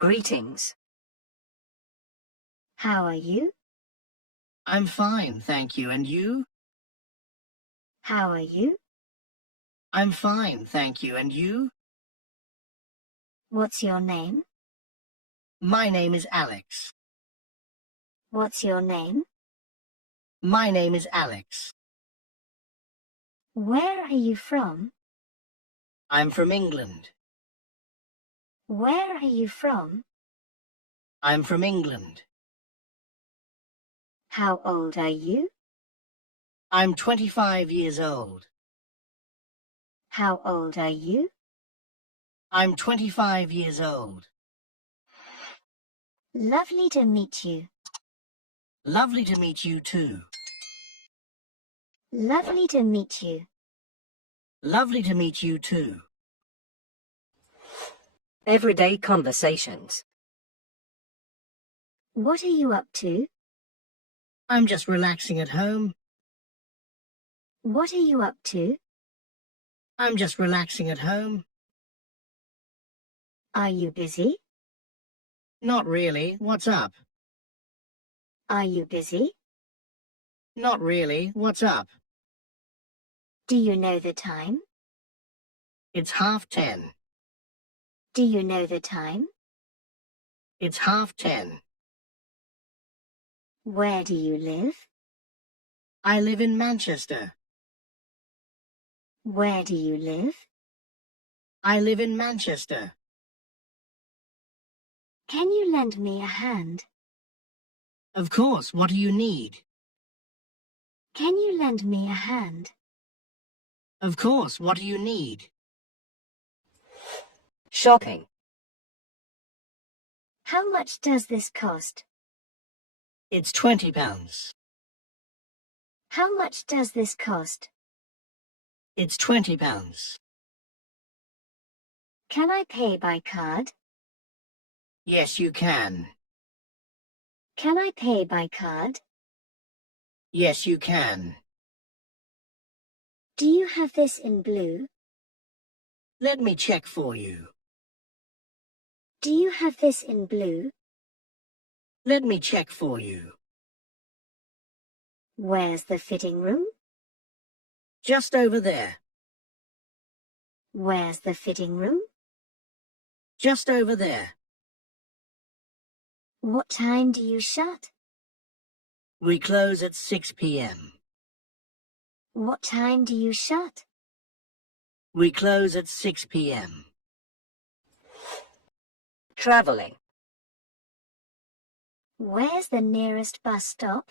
Greetings. How are you? I'm fine, thank you. And you? How are you? I'm fine, thank you. And you? What's your name? My name is Alex. What's your name? My name is Alex. Where are you from? I'm from England. Where are you from? I'm from England. How old are you? I'm 25 years old. How old are you? I'm 25 years old. Lovely to meet you. Lovely to meet you too. Lovely to meet you. Lovely to meet you too. Everyday conversations. What are you up to? I'm just relaxing at home. What are you up to? I'm just relaxing at home. Are you busy? Not really. What's up? Are you busy? Not really. What's up? Do you know the time? It's 10:30. Do you know the time? It's 10:30. Where do you live? I live in Manchester. Where do you live? I live in Manchester. Can you lend me a hand? Of course. What do you need? Can you lend me a hand? Of course. What do you need? Shopping. How much does this cost? It's £20. How much does this cost? It's £20. Can I pay by card? Yes, you can. Can I pay by card? Yes, you can. Do you have this in blue? Let me check for you. Do you have this in blue? Let me check for you. Where's the fitting room? Just over there. Where's the fitting room? Just over there. What time do you shut? We close at 6 p.m. What time do you shut? We close at 6 p.m. Traveling. Where's the nearest bus stop?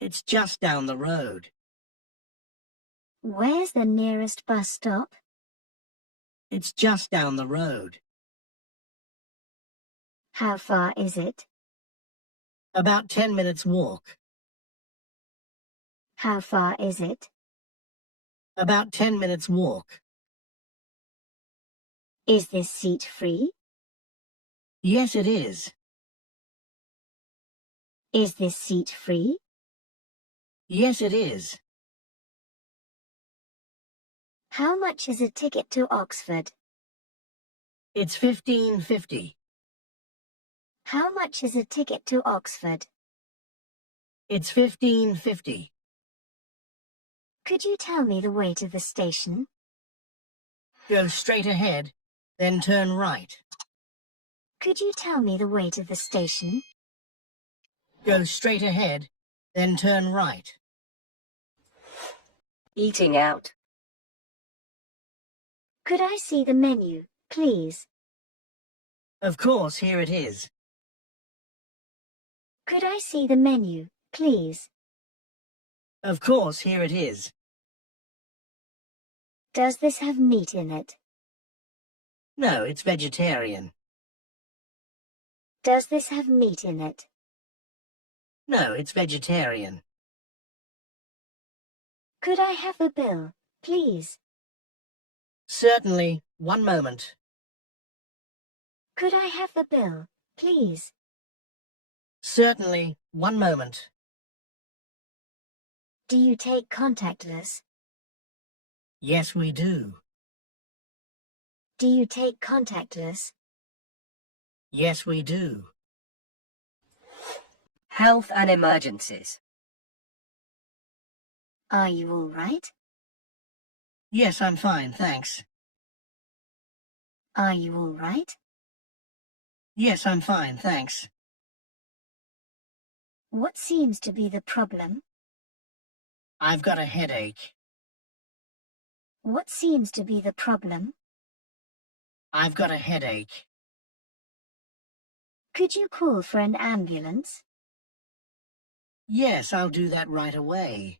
It's just down the road. Where's the nearest bus stop? It's just down the road. How far is it? About 10 minutes walk. How far is it? About 10 minutes walk. Is this seat free? Yes, it is. Is this seat free? Yes, it is. How much is a ticket to Oxford? It's $15.50. How much is a ticket to Oxford? It's $15.50. Could you tell me the way to the station? Go straight ahead, then turn right. Could you tell me the way to the station? Go straight ahead, then turn right. Eating out. Could I see the menu, please? Of course, here it is. Could I see the menu, please? Of course, here it is. Does this have meat in it? No, it's vegetarian. Does this have meat in it? No, it's vegetarian. Could I have a bill, please? Certainly. One moment. Could I have the bill, please? Certainly. One moment. Do you take contactless? Yes, we do. Do you take contactless? Yes, we do. Health and emergencies. Are you all right? Yes, I'm fine, thanks. Are you all right? Yes, I'm fine, thanks. What seems to be the problem? I've got a headache. What seems to be the problem? I've got a headache. Could you call for an ambulance? Yes, I'll do that right away.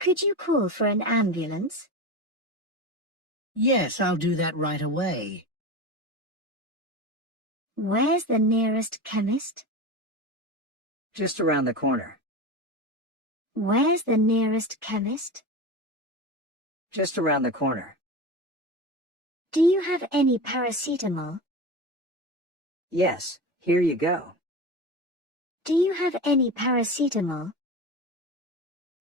Could you call for an ambulance? Yes, I'll do that right away. Where's the nearest chemist? Just around the corner. Where's the nearest chemist? Just around the corner. Do you have any paracetamol? Yes, here you go. Do you have any paracetamol?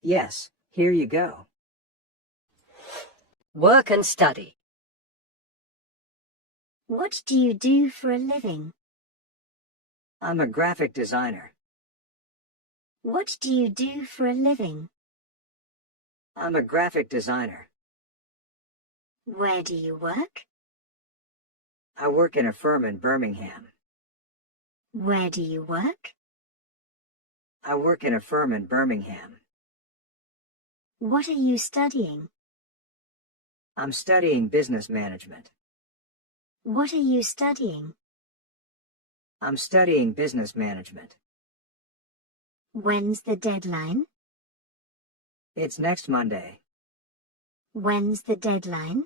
Yes, here you go. Work and study. What do you do for a living? I'm a graphic designer. What do you do for a living? I'm a graphic designer. Where do you work? I work in a firm in Birmingham. Where do you work? I work in a firm in Birmingham. What are you studying? I'm studying business management. What are you studying? I'm studying business management. When's the deadline? It's next Monday. When's the deadline?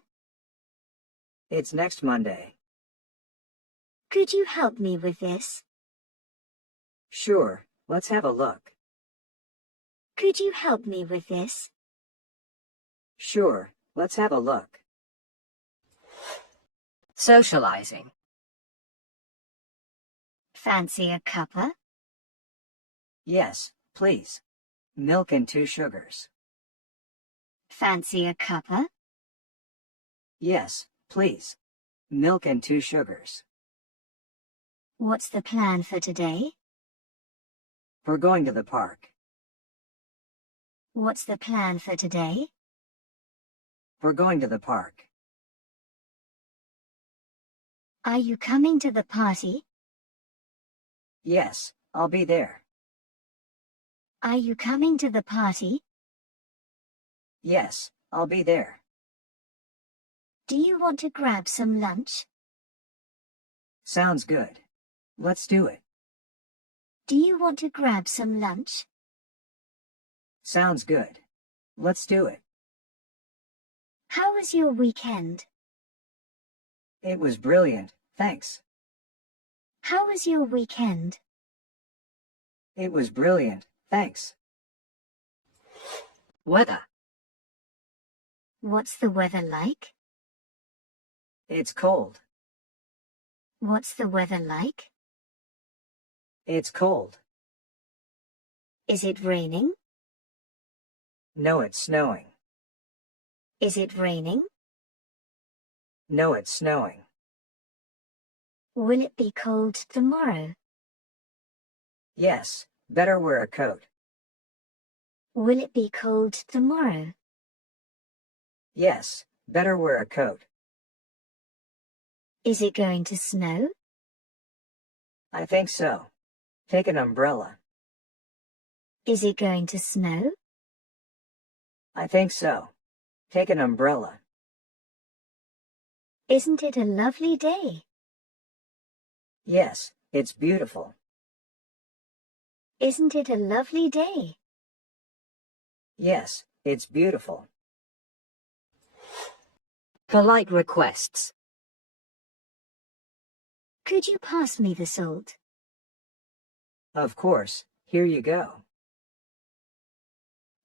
It's next Monday. Could you help me with this? Sure, let's have a look. Could you help me with this? Sure, let's have a look. Socializing. Fancy a cuppa? Yes, please. Milk and 2 sugars. Fancy a cuppa? Yes, please. Milk and 2 sugars. What's the plan for today? We're going to the park. What's the plan for today? We're going to the park. Are you coming to the party? Yes, I'll be there. Are you coming to the party? Yes, I'll be there. Do you want to grab some lunch? Sounds good. Let's do it. Do you want to grab some lunch? Sounds good. Let's do it. How was your weekend? It was brilliant, thanks. How was your weekend? It was brilliant, thanks. Weather. What's the weather like? It's cold. What's the weather like? It's cold. Is it raining? No, it's snowing. Is it raining? No, it's snowing. Will it be cold tomorrow? Yes, better wear a coat. Will it be cold tomorrow? Yes, better wear a coat. Is it going to snow? I think so. Take an umbrella. Is it going to snow? I think so. Take an umbrella. Isn't it a lovely day? Yes, it's beautiful. Isn't it a lovely day? Yes, it's beautiful. Polite requests. Could you pass me the salt? Of course, here you go.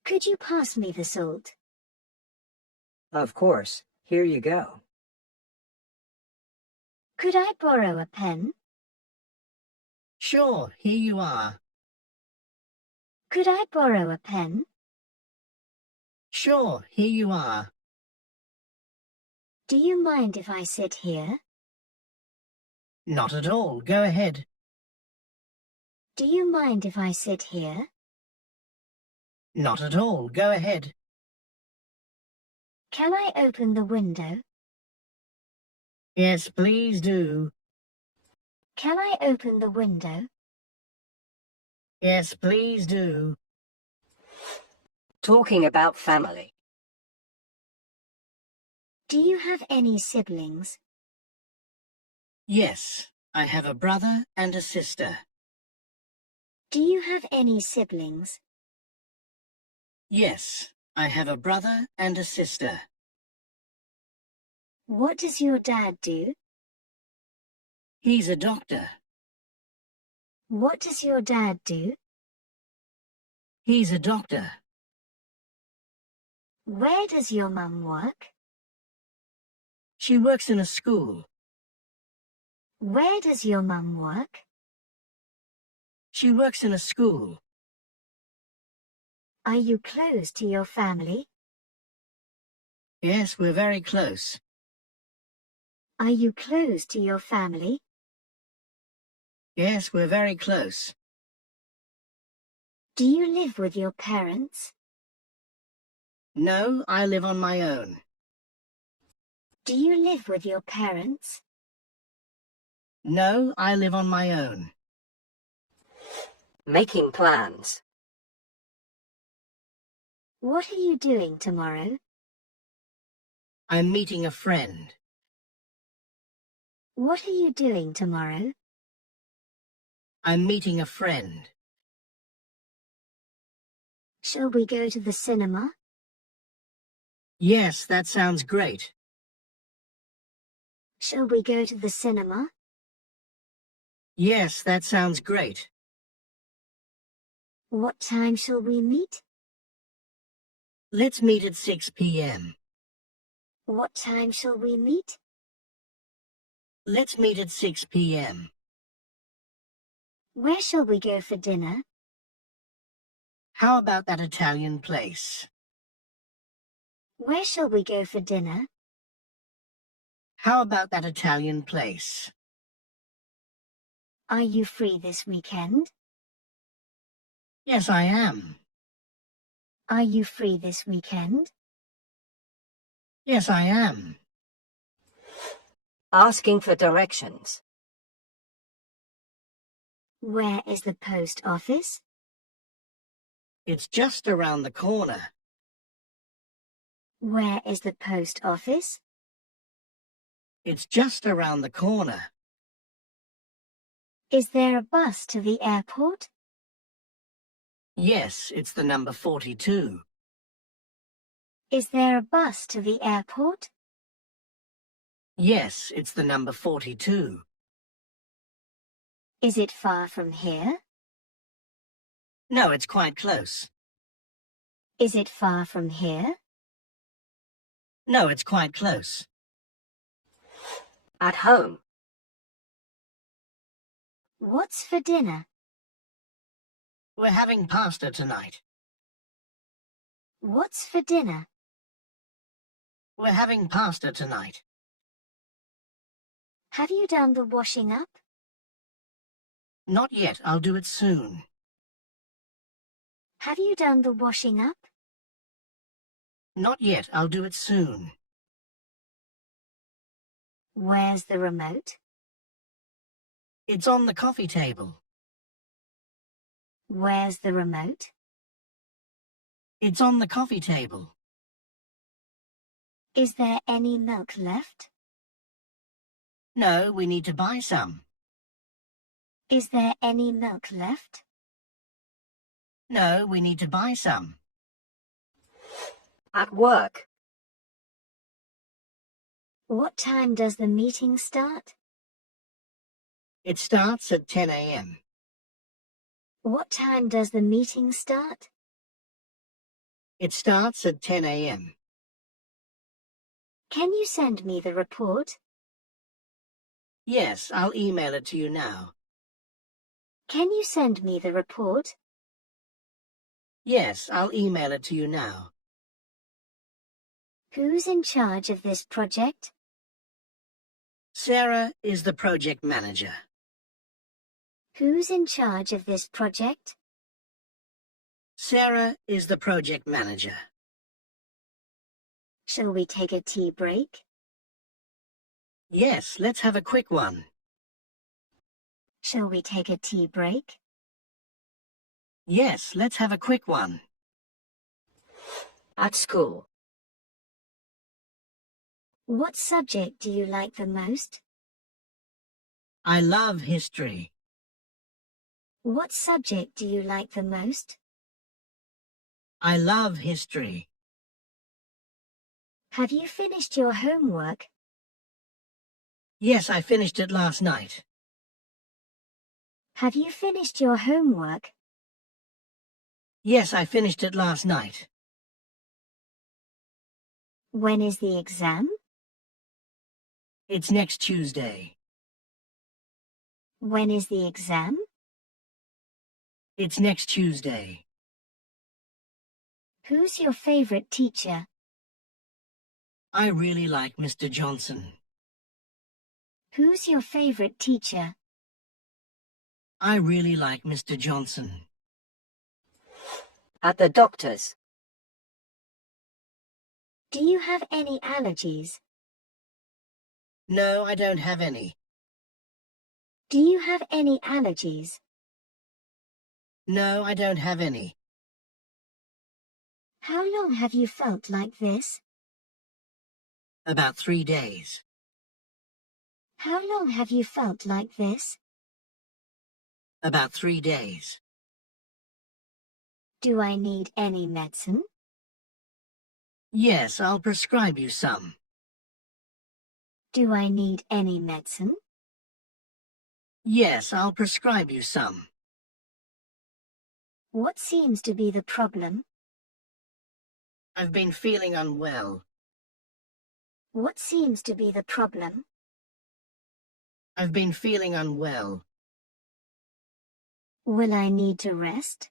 Could you pass me the salt? Of course, here you go. Could I borrow a pen? Sure, here you are. Could I borrow a pen? Sure, here you are. Do you mind if I sit here? Not at all. Go ahead. Do you mind if I sit here? Not at all. Go ahead. Can I open the window? Yes, please do. Can I open the window? Yes, please do. Talking about family. Do you have any siblings? Yes, I have a brother and a sister. Do you have any siblings? Yes, I have a brother and a sister. What does your dad do? He's a doctor. What does your dad do? He's a doctor. Where does your mum work? She works in a school. Where does your mum work? She works in a school. Are you close to your family? Yes, we're very close. Are you close to your family? Yes, we're very close. Do you live with your parents? No, I live on my own. Do you live with your parents? No, I live on my own. Making plans. What are you doing tomorrow? I'm meeting a friend. What are you doing tomorrow? I'm meeting a friend. Shall we go to the cinema? Yes, that sounds great. Shall we go to the cinema? Yes, that sounds great. What time shall we meet? Let's meet at 6 p.m. What time shall we meet? Let's meet at 6 p.m. Where shall we go for dinner? How about that Italian place? Where shall we go for dinner? How about that Italian place? Are you free this weekend? Yes, I am. Are you free this weekend? Yes, I am. Asking for directions. Where is the post office? It's just around the corner. Where is the post office? It's just around the corner. Is there a bus to the airport? Yes, it's the number 42. Is there a bus to the airport? Yes, it's the number 42. Is it far from here? No, it's quite close. Is it far from here? No, it's quite close. At home. What's for dinner? We're having pasta tonight. What's for dinner? We're having pasta tonight. Have you done the washing up? Not yet, I'll do it soon. Have you done the washing up? Not yet, I'll do it soon. Where's the remote? It's on the coffee table. Where's the remote? It's on the coffee table. Is there any milk left? No, we need to buy some. Is there any milk left? No, we need to buy some. At work. What time does the meeting start? It starts at 10 a.m. What time does the meeting start? It starts at 10 a.m. Can you send me the report? Yes, I'll email it to you now. Can you send me the report? Yes, I'll email it to you now. Who's in charge of this project? Sarah is the project manager. Who's in charge of this project? Sarah is the project manager. Shall we take a tea break? Yes, let's have a quick one. Shall we take a tea break? Yes, let's have a quick one. At school. What subject do you like the most? I love history. What subject do you like the most? I love history. Have you finished your homework? Yes, I finished it last night. Have you finished your homework? Yes, I finished it last night. When is the exam? It's next Tuesday. When is the exam? It's next Tuesday. Who's your favorite teacher? I really like Mr. Johnson. Who's your favorite teacher? I really like Mr. Johnson. At the doctor's. Do you have any allergies? No, I don't have any. Do you have any allergies? No, I don't have any. How long have you felt like this? About 3 days. How long have you felt like this? About 3 days. Do I need any medicine? Yes, I'll prescribe you some. Do I need any medicine? Yes, I'll prescribe you some. What seems to be the problem? I've been feeling unwell. What seems to be the problem? I've been feeling unwell. Will I need to rest?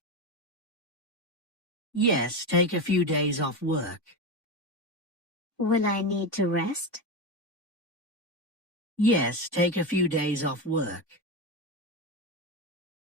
Yes, take a few days off work. Will I need to rest? Yes, take a few days off work.